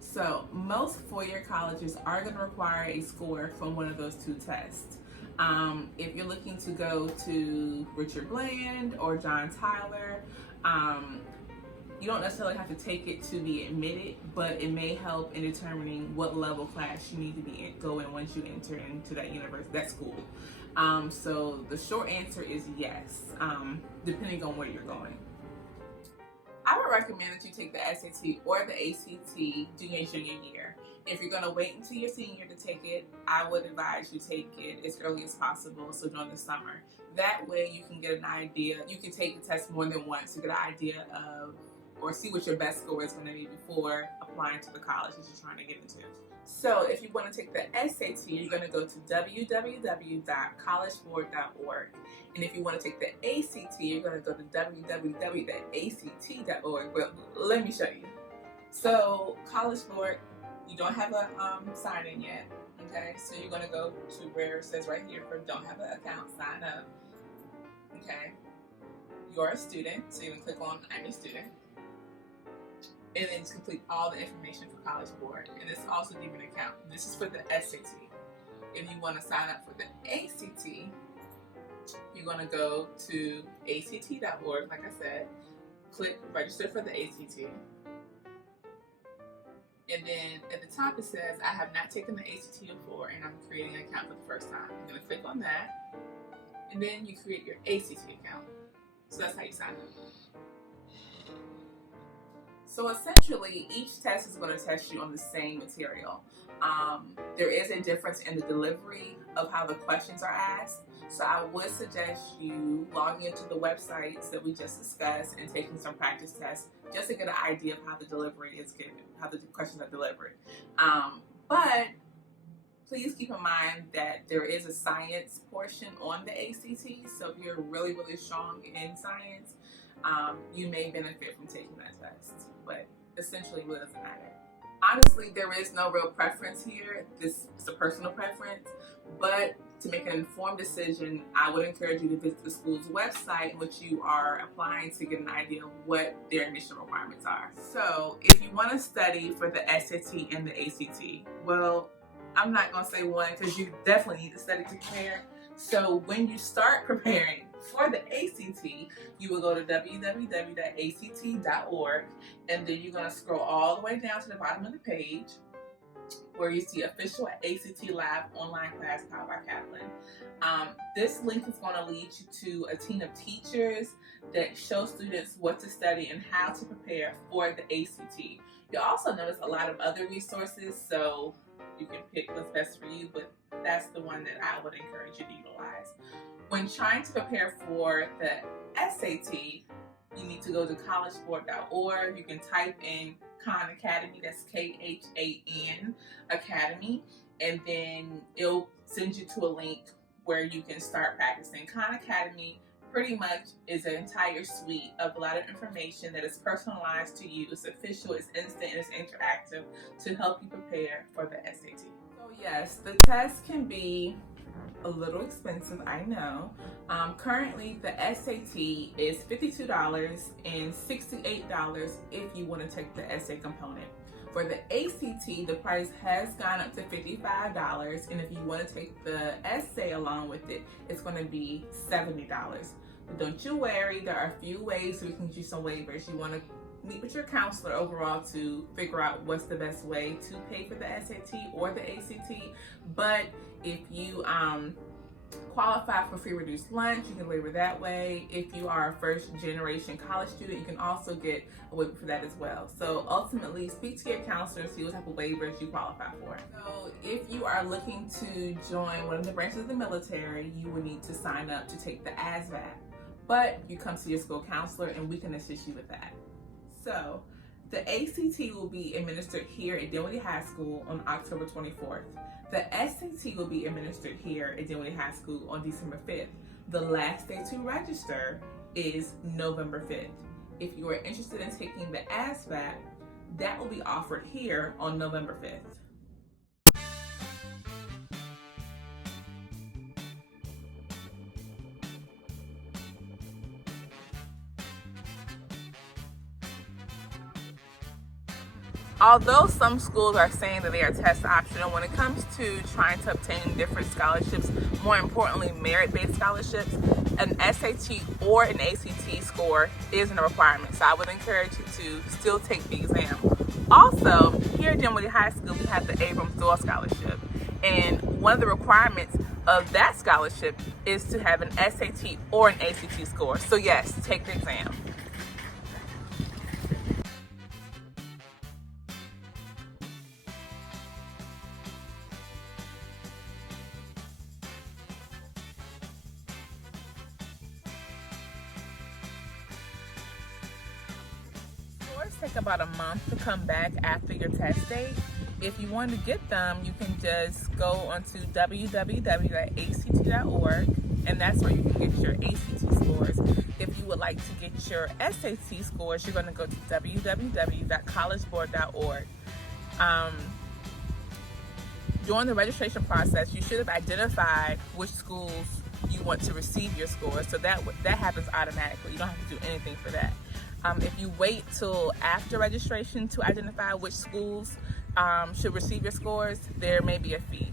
So most four-year colleges are going to require a score from one of those two tests. If you're looking to go to Richard Bland or John Tyler, you don't necessarily have to take it to be admitted, but it may help in determining what level class you need to be go in once you enter into that university, that school. So the short answer is yes, depending on where you're going. I would recommend that you take the SAT or the ACT junior year. If you're going to wait until your senior year to take it, I would advise you take it as early as possible, so during the summer. That way you can get an idea. You can take the test more than once to get an idea of or see what your best score is going to be before applying to the college that you're trying to get into. So if you want to take the SAT, you're going to go to www.collegeboard.org. And if you want to take the ACT, you're going to go to www.act.org. Well, let me show you. So College Board, you don't have a sign in yet. Okay, so you're going to go to where it says right here for don't have an account, sign up. Okay, you're a student, so you're going to click on I'm a student. And then just complete all the information for College Board. And this also give you an account. This is for the SAT. If you want to sign up for the ACT, you're going to go to act.org, like I said, click register for the ACT. And then at the top it says, I have not taken the ACT before and I'm creating an account for the first time. You're going to click on that. And then you create your ACT account. So that's how you sign up. So essentially, each test is going to test you on the same material. There is a difference in the delivery of how the questions are asked. So I would suggest you logging into the websites that we just discussed and taking some practice tests just to get an idea of how the delivery is given, how the questions are delivered. But please keep in mind that there is a science portion on the ACT. So if you're really, really strong in science, you may benefit from taking that test, but essentially it doesn't matter. Honestly, there is no real preference here. This is a personal preference, but to make an informed decision, I would encourage you to visit the school's website in which you are applying to get an idea of what their admission requirements are. So if you want to study for the SAT and the ACT, well, I'm not going to say one because you definitely need to study to prepare. So when you start preparing for the ACT, you will go to www.act.org, and then you're going to scroll all the way down to the bottom of the page where you see official ACT Live online class powered by Kaplan. This link is going to lead you to a team of teachers that show students what to study and how to prepare for the ACT. You'll also notice a lot of other resources, so you can pick what's best for you, but that's the one that I would encourage you to utilize. When trying to prepare for the SAT, you need to go to collegeboard.org. You can type in Khan Academy, that's Khan Academy, and then it'll send you to a link where you can start practicing. Khan Academy pretty much is an entire suite of a lot of information that is personalized to you. It's official, it's instant, and it's interactive to help you prepare for the SAT. So yes, the test can be a little expensive, I know. Currently, the SAT is $52 and $68 if you want to take the essay component. For the ACT, the price has gone up to $55, and if you want to take the essay along with it, it's going to be $70. But don't you worry, there are a few ways so we can get you some waivers. You want to meet with your counselor overall to figure out what's the best way to pay for the SAT or the ACT. But if you qualify for free reduced lunch, you can waiver that way. If you are a first generation college student, you can also get a waiver for that as well. So ultimately, speak to your counselor and see what type of waivers you qualify for. So if you are looking to join one of the branches of the military, you will need to sign up to take the ASVAB. But you come to your school counselor and we can assist you with that. So the ACT will be administered here at Dinwiddie High School on October 24th. The SAT will be administered here at Dinwiddie High School on December 5th. The last day to register is November 5th. If you are interested in taking the ASVAB, that will be offered here on November 5th. Although some schools are saying that they are test optional, when it comes to trying to obtain different scholarships, more importantly merit-based scholarships, an SAT or an ACT score isn't a requirement. So I would encourage you to still take the exam. Also, here at Dinwiddie High School, we have the Abrams Thor Scholarship. And one of the requirements of that scholarship is to have an SAT or an ACT score. So yes, take the exam. Scores take about a month to come back after your test date. If you want to get them, you can just go onto www.act.org, and that's where you can get your ACT scores. If you would like to get your SAT scores, you're going to go to www.collegeboard.org. During the registration process, you should have identified which schools you want to receive your scores, so that happens automatically. You don't have to do anything for that. If you wait till after registration to identify which schools should receive your scores, there may be a fee.